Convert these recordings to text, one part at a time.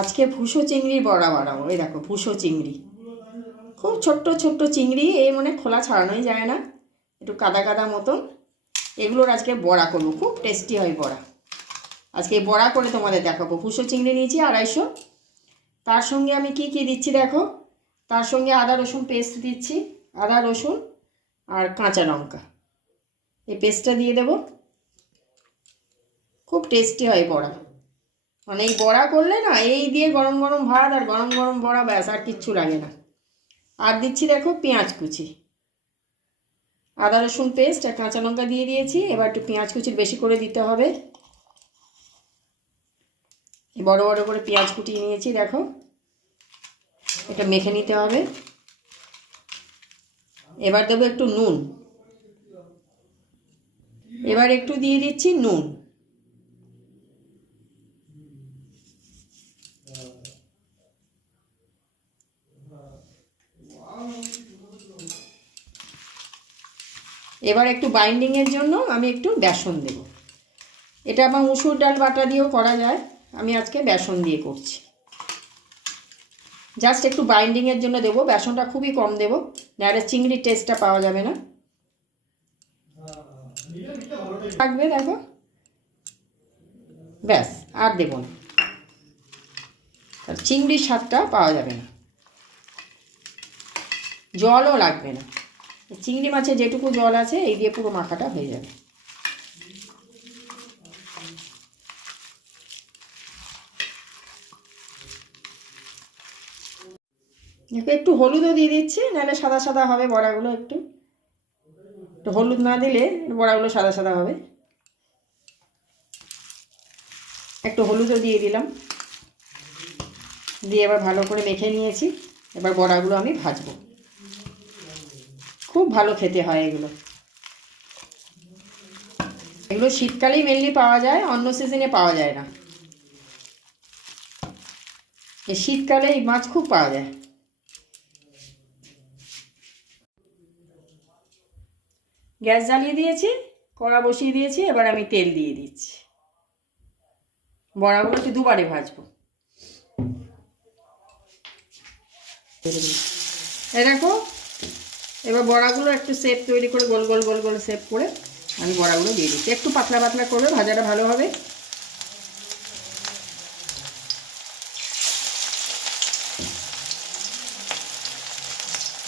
আজকে ভুসো চিংড়ি বড়া বানাবো। এই দেখো ভুসো চিংড়ি, খুব ছোট্ট ছোট্ট চিংড়ি, এই মানে খোলা ছাড়ানোই যায় না, একটু কাদা কাদা মতন। এগুলোর আজকে বড়া করবো, খুব টেস্টি হয় বড়া। আজকে বড়া করে তোমাদের দেখাবো। ভুসো চিংড়ি নিয়েছি 250। তার সঙ্গে আমি কি কি দিচ্ছি দেখো। তার সঙ্গে আদা রসুন পেস্ট দিচ্ছি, আদা রসুন আর কাঁচা লঙ্কা, এই পেস্টটা দিয়ে দেবো। খুব টেস্টি হয় বড়া, মানে এই বড়া করলে না, এই দিয়ে গরম গরম ভাত আর গরম গরম বড়া, ব্যাস আর কিচ্ছু লাগে না। আর দিচ্ছি দেখো পেঁয়াজ কুচি, আদা রসুন পেস্ট আর কাঁচা লঙ্কা দিয়ে দিয়েছি। এবার একটু পেঁয়াজ কুচি বেশি করে দিতে হবে। বড় বড় করে পেঁয়াজ কুটিয়ে নিয়েছি দেখো, এটা মেখে নিতে হবে। এবার দেবো একটু নুন, এবার একটু দিয়ে দিচ্ছি নুন। এবার একটু বাইন্ডিংয়ের জন্য আমি একটু বেসন দেব। এটা আমার মুসুর ডাল বাটা দিয়েও করা যায়, আমি আজকে বেসন দিয়ে করছি। জাস্ট একটু বাইন্ডিংয়ের জন্য দেবো, বেসনটা খুবই কম দেবো, নাহলে চিংড়ির টেস্টটা পাওয়া যাবে না। থাকবে দেখো, ব্যাস আর দেবো না, চিংড়ির স্বাদটা পাওয়া যাবে না, জলও লাগবে না। চিংড়ি মাছে যেটুকু জল আছে এই দিয়ে পুরো মাখাটা হয়ে যাবে। একটু হলুদও দিয়ে দিচ্ছি, নাহলে সাদা সাদা হবে বড়াগুলো। একটু একটু হলুদ না দিলে বড়াগুলো সাদা সাদা হবে। একটু হলুদও দিয়ে দিলাম, দিয়ে এবার ভালো করে মেখে নিয়েছি। এবার বড়াগুলো আমি ভাজবো। খুব ভালো খেতে হয় এগুলো। এগুলো শীতকালেই মেনলি পাওয়া যায়, অন্য সিজনে পাওয়া যায় না। এই শীতকালে এই মাছ খুব পাওয়া যায়। গ্যাস জ্বালিয়ে দিয়েছি, কড়া বসিয়ে দিয়েছি। এবার আমি তেল দিয়ে দিচ্ছি। বড়াগুলো একটু দুবারে ভাজবো। এই দেখো, এবার বড়াগুলো একটু শেপ তৈরি করে গোল গোল গোল গোল শেপ করে আমি বড়াগুলো দিয়ে দিচ্ছি। একটু পাতলা পাতলা করবে, ভাজাটা ভালো হবে।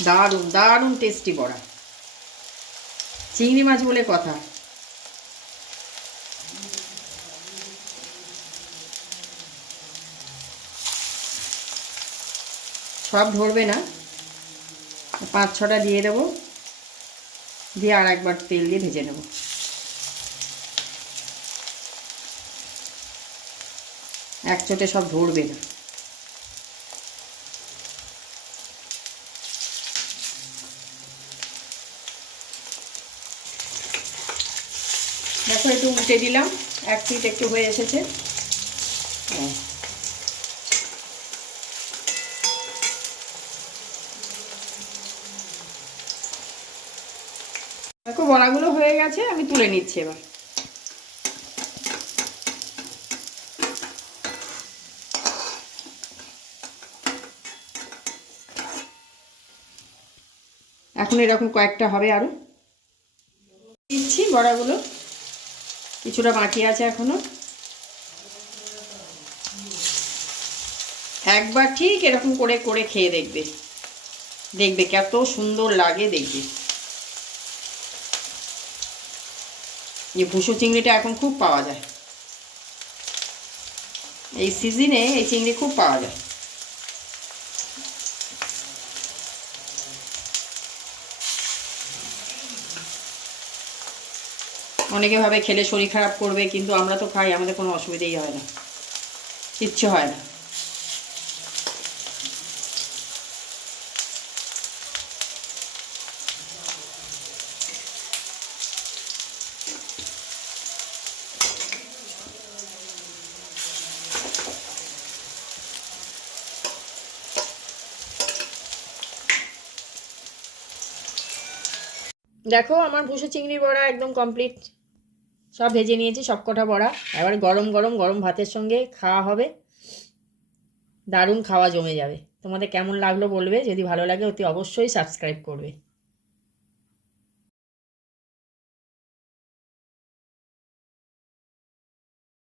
দারুণ দারুণ টেস্টি বড়া, চিংড়ি মাছ বলে কথা। সব ধরবে না, 5-6টা দিয়ে দেবো, দিয়ে আর একবার তেল দিয়ে ভেজে নেব। এক চোটে সব ধরবে না। দেখো একটু উল্টে দিলাম, এক পিঠ একটু হয়ে এসেছে। দেখো বড়াগুলো হয়ে গেছে, আমি তুলে নিচ্ছি। এবার এখন এরকম কয়েকটা হবে, আরও দিচ্ছি বড়াগুলো, কিছুটা বাকি আছে এখনো। একবার ঠিক এরকম করে করে খেয়ে দেখবে, দেখবে কত সুন্দর লাগে। দেখবে এই ভুসো চিংড়িটা এখন খুব পাওয়া যায়, এই সিজনে এই চিংড়ি খুব পাওয়া যায়। অনেকে ভাবে খেলে শরীর খারাপ করবে, কিন্তু আমরা তো খাই, আমাদের কোনো অসুবিধাই হয় না, কিচ্ছু হয় না। দেখো আমার ভুসো চিংড়ি বড়া একদম কমপ্লিট, সব ভেজে নিয়েছি সব কটা বড়া। এবার গরম গরম গরম ভাতের সঙ্গে খাওয়া হবে। দারুণ খাওয়া জমে যাবে। তোমাদের কেমন লাগলো বলবে, যদি ভালো লাগে অতি অবশ্যই সাবস্ক্রাইব করবে।